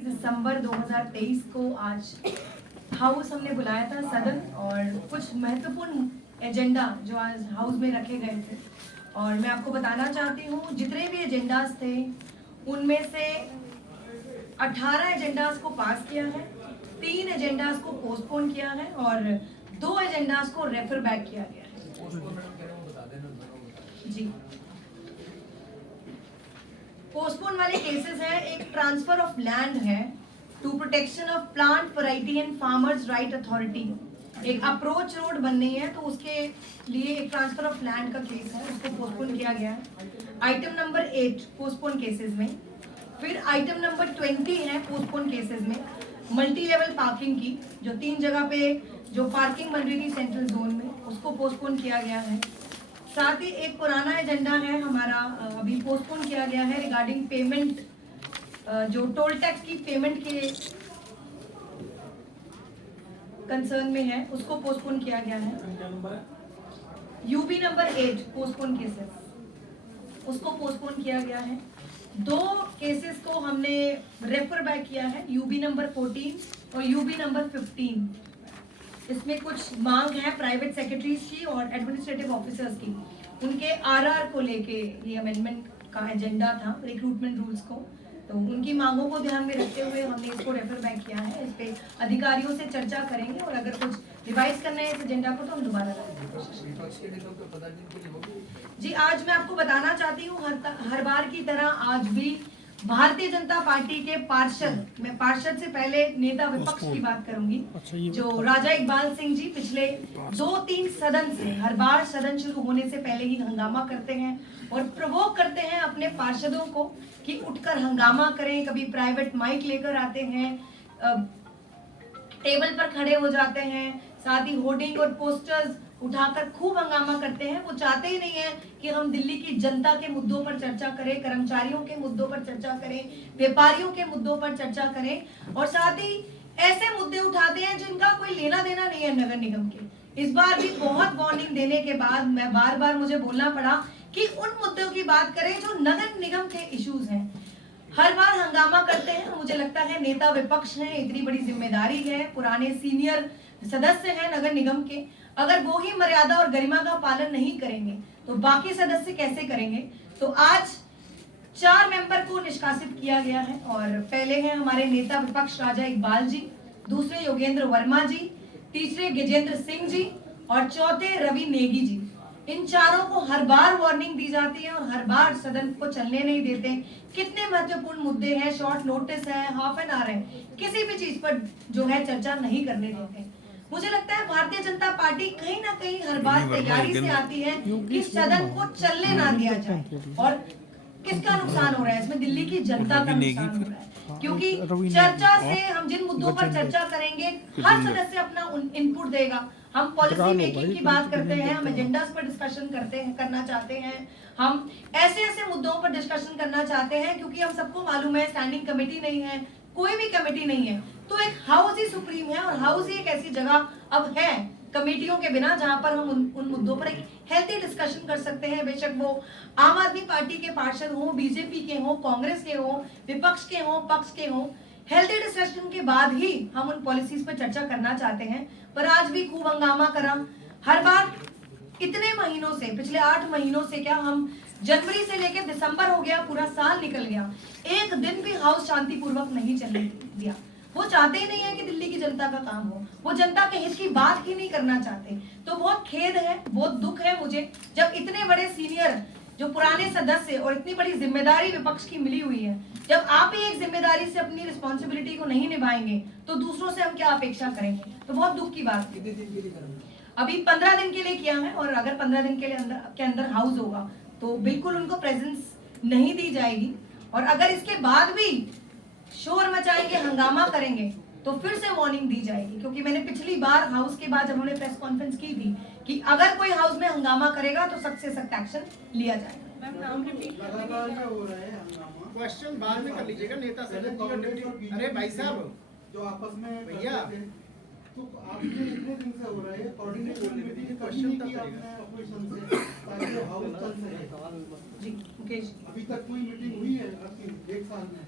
दिसंबर 2023 को आज हाउस हमने बुलाया था सदन, और कुछ महत्वपूर्ण एजेंडा जो आज हाउस में रखे गए थे, और मैं आपको बताना चाहती हूँ जितने भी एजेंडाज थे उनमें से 18 एजेंडाज को पास किया है, 3 एजेंडाज को पोस्टपोन किया है और 2 एजेंडाज को रेफर बैक किया गया है। जी, पोस्टपोन वाले केसेस हैं, एक ट्रांसफर ऑफ लैंड है to protection of plant variety and farmers right authority, एक अप्रोच रोड बननी है तो उसके लिए एक ट्रांसफर ऑफ लैंड का केस है, उसको पोस्टपोन किया गया है। आइटम नंबर 8 पोस्टपोन केसेस में। फिर आइटम नंबर 20 है पोस्टपोन केसेस में मल्टी लेवल पार्किंग की, जो 3 जगह पे जो पार्किंग बन रही थी सेंट्रल जोन में, उसको पोस्टपोन किया गया है। साथ ही एक पुराना एजेंडा है हमारा, अभी पोस्टपोन किया गया है रिगार्डिंग पेमेंट, जो टोल टैक्स की पेमेंट के कंसर्न में है, उसको पोस्टपोन किया गया है। यूबी नंबर 8 पोस्टपोन केसेस, उसको पोस्टपोन किया गया है। 2 केसेस को हमने रेफर बैक किया है, यूबी नंबर 14 और यूबी नंबर 15। इसमें कुछ मांग है प्राइवेट सेक्रेटरीज की और एडमिनिस्ट्रेटिव ऑफिसर्स की, उनके आरआर को लेके ये अमेंडमेंट का एजेंडा था, रिक्रूटमेंट रूल्स को, तो उनकी मांगों को ध्यान में रखते हुए हमने इसको रेफर बैक किया है। इस पे अधिकारियों से चर्चा करेंगे और अगर कुछ रिवाइज करना है इस एजेंडा को तो हम दोबारा जी। आज मैं आपको बताना चाहती हूँ हर बार की तरह आज भी भारतीय जनता पार्टी के पार्षद, मैं पार्षद से पहले नेता विपक्ष की बात करूंगी, जो राजा इकबाल सिंह जी पिछले 2-3 सदन से हर बार सदन शुरू होने से पहले ही हंगामा करते हैं और प्रवोक करते हैं अपने पार्षदों को कि उठकर हंगामा करें। कभी प्राइवेट माइक लेकर आते हैं, टेबल पर खड़े हो जाते हैं, साथ ही होर्डिंग और पोस्टर्स उठाकर खूब हंगामा करते हैं। वो चाहते ही नहीं है कि हम दिल्ली की जनता के मुद्दों पर चर्चा करें, कर्मचारियों के मुद्दों पर चर्चा करें, व्यापारियों के मुद्दों पर चर्चा करें, और साथ ही ऐसे मुद्दे उठाते हैं जिनका कोई लेना देना नहीं है नगर निगम के। इस बार भी बहुत वार्निंग देने के बाद मैं बार-बार मुझे बोलना पड़ा कि उन मुद्दों की बात करें जो नगर निगम के इश्यूज हैं। हर बार हंगामा करते हैं। मुझे लगता है नेता विपक्ष हैं, इतनी बड़ी जिम्मेदारी है, पुराने सीनियर सदस्य हैं नगर निगम के, अगर वो ही मर्यादा और गरिमा का पालन नहीं करेंगे तो बाकी सदस्य कैसे करेंगे। तो आज 4 मेंबर को निष्कासित किया गया है, और पहले हैं हमारे नेता विपक्ष राजा इकबाल जी, दूसरे योगेंद्र वर्मा जी, तीसरे गजेंद्र सिंह जी और चौथे रवि नेगी जी। इन चारों को हर बार वार्निंग दी जाती है और हर बार सदन को चलने नहीं देते। कितने महत्वपूर्ण मुद्दे हैं, शॉर्ट नोटिस है, हाफ एन आवर है, किसी भी चीज पर जो है चर्चा नहीं करने देते। मुझे लगता है भारतीय जनता पार्टी कहीं ना कहीं हर बार तैयारी से आती है कि सदन को चलने ना दिया जाए, और किसका नुकसान हो रहा है इसमें? दिल्ली की जनता का नुकसान हो रहा है, क्योंकि चर्चा से हम जिन मुद्दों पर चर्चा करेंगे हर सदस्य अपना इनपुट देगा। हम पॉलिसी मेकिंग की बात करते हैं, हम एजेंडास पर डिस्कशन करना चाहते हैं, हम ऐसे मुद्दों पर डिस्कशन करना चाहते हैं, क्योंकि हम सबको मालूम है स्टैंडिंग कमेटी नहीं है, कोई भी कमेटी नहीं है, तो एक हाउस ही सुप्रीम है, और हाउस ही एक ऐसी जगह अब है कमेटियों के बिना जहां पर हम उन मुद्दों पर एक हेल्थी डिस्कशन कर सकते हैं। बेशक वो आम आदमी पार्टी के पार्षद हो, बीजेपी के हो, कांग्रेस के हो, विपक्ष के हो, पक्ष के हो, हेल्थी डिस्कशन के बाद ही हम उन पॉलिसीज पर चर्चा करना चाहते हैं। पर आज भी खूब हंगामा करा। हर बार इतने महीनों से, पिछले 8 महीनों से, क्या हम जनवरी से लेकर दिसंबर हो गया, पूरा साल निकल गया, एक दिन भी हाउस शांतिपूर्वक नहीं चलने दिया। वो चाहते ही नहीं है कि दिल्ली की जनता का काम हो, वो जनता के हित की बात ही नहीं करना चाहते। तो बहुत खेद है, बहुत दुख है मुझे, जब इतने बड़े सीनियर जो पुराने सदस्य और इतनी बड़ी जिम्मेदारी विपक्ष की मिली हुई है, जब आप ही एक जिम्मेदारी से अपनी रिस्पॉन्सिबिलिटी को नहीं निभाएंगे तो दूसरों से हम क्या अपेक्षा करेंगे। तो बहुत दुख की बात है। अभी 15 दिन के लिए किया है, और अगर 15 दिन के अंदर हाउस होगा तो बिल्कुल उनको प्रेजेंस नहीं दी जाएगी, और अगर इसके बाद भी शोर मचाएंगे, हंगामा करेंगे तो फिर से वार्निंग दी जाएगी। क्योंकि मैंने पिछली बार हाउस के बाद जब उन्होंने प्रेस कॉन्फ्रेंस की थी कि अगर कोई हाउस में हंगामा करेगा तो सख्त से सख्त एक्शन लिया जाएगा। क्वेश्चन बाद में कर लीजिएगा नेता से। अरे भाई साहब जो आपस में भैया तो आपके इतने दिन से हो रहा है, कोऑर्डिनेशन मीटिंग क्वेश्चन की आपने ऑपोजिशन से ताकि हाउस चल सके। जी मुकेश, अभी तक कोई मीटिंग हुई है आपकी 1 साल में?